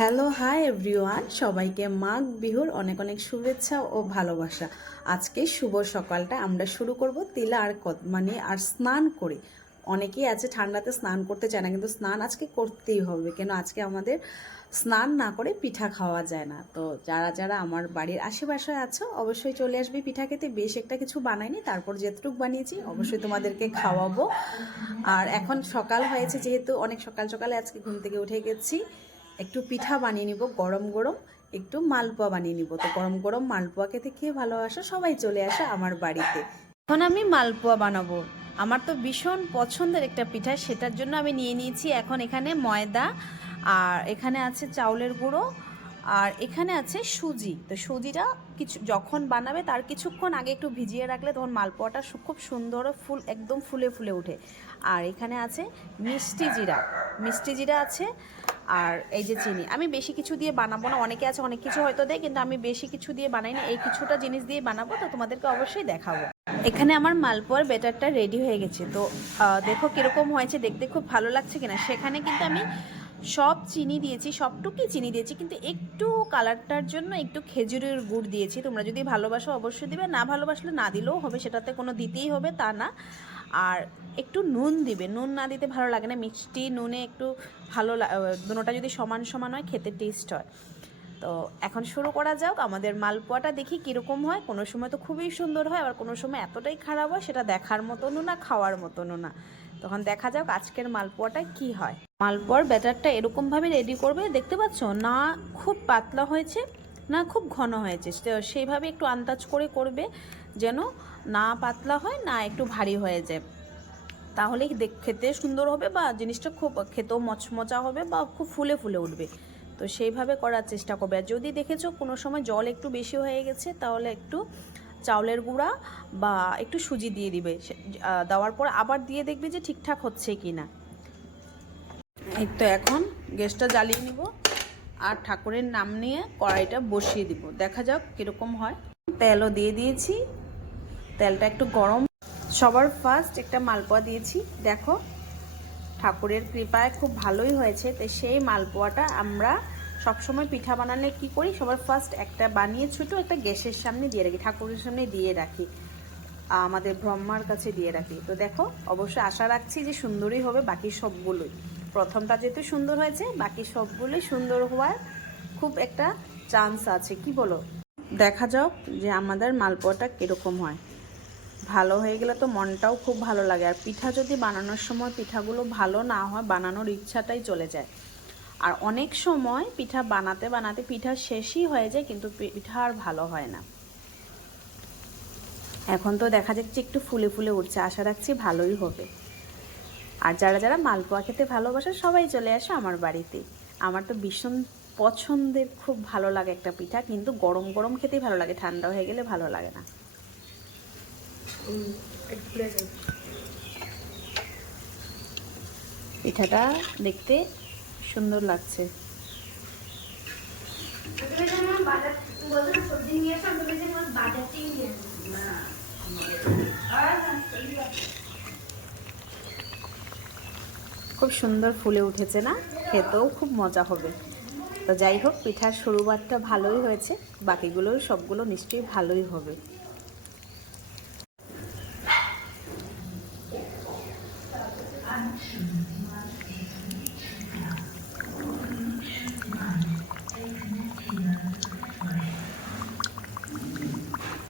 Hello hi everyone সবাইকে মাঘ, বিহুর অনেক অনেক শুভেচ্ছা ও ভালোবাসা। আজকে শুভ সকালটা আমরা শুরু করব তিলা আর মানে আর স্নান করে। অনেকেই আছে ঠান্ডাতে স্নান করতে চায় না, কিন্তু স্নান আজকে করতেই হবে। কেন আজকে আমাদের স্নান না করে পিঠা খাওয়া যায় না। তো যারা যারা আমার বাড়ির আশেপাশে আছো, অবশ্যই চলে আসবে পিঠা খেতে। বেশ একটা কিছু বানাইনি, তারপর যেটুক বানিয়েছি, অবশ্যই তোমাদেরকে খাওয়াবো। আর এখন সকাল হয়েছে, যেহেতু অনেক সকাল সকালে আজকে ঘুম থেকে উঠে গেছি। একটু পিঠা বানিয়ে নিব, গরম গরম। একটু মালপোয়া বানিয়ে নিব। তো গরম গরম মালপোয়া খেতে খেয়ে ভালোবাসা, সবাই চলে আসে আমার বাড়িতে। এখন আমি মালপোয়া বানাবো। আমার তো ভীষণ পছন্দের একটা পিঠা, সেটার জন্য আমি নিয়ে নিয়েছি এখন এখানে ময়দা, আর এখানে আছে চাউলের গুঁড়ো, আর এখানে আছে সুজি। তো সুজিটা কিছু, যখন বানাবে তার কিছুক্ষণ আগে একটু ভিজিয়ে রাখলে তখন মালপোয়াটা খুব সুন্দর ফুল, একদম ফুলে ফুলে ওঠে। আর এখানে আছে মিষ্টি জিরা। মিষ্টি জিরা আছে আর এই যে চিনি, আমি বেশি কিছু দিয়ে বানাবো না, অনেকে আছে, অনেক কিছু হয়তো দেয়, কিন্তু আমি বেশি কিছু দিয়ে বানাই না, এই কিছুটা জিনিস দিয়ে বানাবো, তো তোমাদেরকে অবশ্যই দেখাবো। এখানে আমার মালপোয়ার বেটারটা রেডি হয়ে গেছে, তো দেখো কীরকম হয়েছে, দেখতে খুব ভালো লাগছে কিনা। সেখানে কিন্তু আমি সব চিনি দিয়েছি, সবটুকুই চিনি দিয়েছি, কিন্তু একটু কালারটার জন্য একটু খেজুরের গুড় দিয়েছি। তোমরা যদি ভালোবাসো অবশ্যই দিবে, না ভালোবাসলে না দিলেও হবে, সেটাতে কোনো দিতেই হবে তা না। আর একটু নুন দিবে। নুন না দিতে ভালো লাগে না। মিষ্টি নুনে একটু ভালো দুটোটা যদি সমান সমান হয়, খেতে টেস্ট হয়। তো এখন শুরু করা যাক। আমাদের মালপোয়াটা দেখি কীরকম হয়। কোনো সময় তো খুবই সুন্দর হয়, আবার কোনো সময় এতটাই খারাপ হয়, সেটা দেখার মতনও না খাওয়ার মতনও না তখন দেখা যাক আজকের মালপোয়াটা কি হয়। মালপোয়ার ব্যাটারটা এরকমভাবে রেডি করবে। দেখতে পাচ্ছ না খুব পাতলা হয়েছে। না, খুব ঘন হয়েছে। সেইভাবে একটু আন্দাজ করে করবে যেন না পাতলা হয়, না একটু ভারী হয়ে যায়। তাহলেই দেখ- খেতে সুন্দর হবে বা জিনিসটা খুব খেতেও মচমচা হবে বা খুব ফুলে ফুলে উঠবে। তো সেইভাবে করার চেষ্টা করবে। আর যদি দেখেছ কোনো সময় জল একটু বেশি হয়ে গেছে, তাহলে একটু চাউলের গুঁড়া বা একটু সুজি দিয়ে দিবে। দেওয়ার পর আবার দিয়ে দেখবে যে ঠিকঠাক হচ্ছে কি না এই তো এখন গ্যাসটা জ্বালিয়ে নিব। আর ঠাকুরের নাম নিয়ে কড়াইটা বসিয়ে দিব। দেখা যাক কীরকম হয়। তেলও দিয়ে দিয়েছি। তেলটা একটু গরম। সবার ফার্স্ট একটা মালপোয়া দিয়েছি। দেখো, ঠাকুরের কৃপায় খুব ভালোই হয়েছে। তো সেই মালপোয়াটা আমরা সবসময় পিঠা বানালে কি করি? সবার ফার্স্ট একটা বানিয়ে ছোটো একটা গ্যাসের সামনে দিয়ে রাখি। ঠাকুরের সামনে দিয়ে রাখি। আমাদের ব্রহ্মার কাছে দিয়ে রাখি। তো দেখো অবশ্যই আশা রাখছি যে সুন্দরই হবে বাকি সবগুলোই। প্রথমটা যেহেতু সুন্দর হয়েছে, বাকি সবগুলোই সুন্দর হওয়ার খুব একটা চান্স আছে। কি বলো? দেখা যাক যে আমাদের মালপোয়াটা কীরকম হয়। ভালো হয়ে গেলে তো মনটাও খুব ভালো লাগে। আর পিঠা যদি বানানোর সময় পিঠাগুলো ভালো না হয়, বানানোর ইচ্ছাটাই চলে যায়। আর অনেক সময় পিঠা বানাতে বানাতে পিঠা শেষই হয়ে যায়, কিন্তু পিঠা আর ভালো হয় না। এখন তো দেখা যাচ্ছে একটু ফুলে ফুলে উঠছে। আশা রাখছি ভালোই হবে। আর যারা যারা মালপোয়া খেতে ভালোবাসে, সবাই চলে আসে আমার বাড়িতে। আমার তো ভীষণ পছন্দের খুব ভালো লাগে একটা পিঠা, কিন্তু গরম গরম খেতেই ভালো লাগে, ঠান্ডা হয়ে গেলে ভালো লাগে না। পিঠাটা দেখতে সুন্দর লাগছে। খুব সুন্দর ফুলে উঠেছে না? খেতেও খুব মজা হবে। তো যাই হোক, পিঠার শুরুবারটা ভালোই হয়েছে বাকিগুলোও সবগুলো নিশ্চয়ই ভালোই হবে।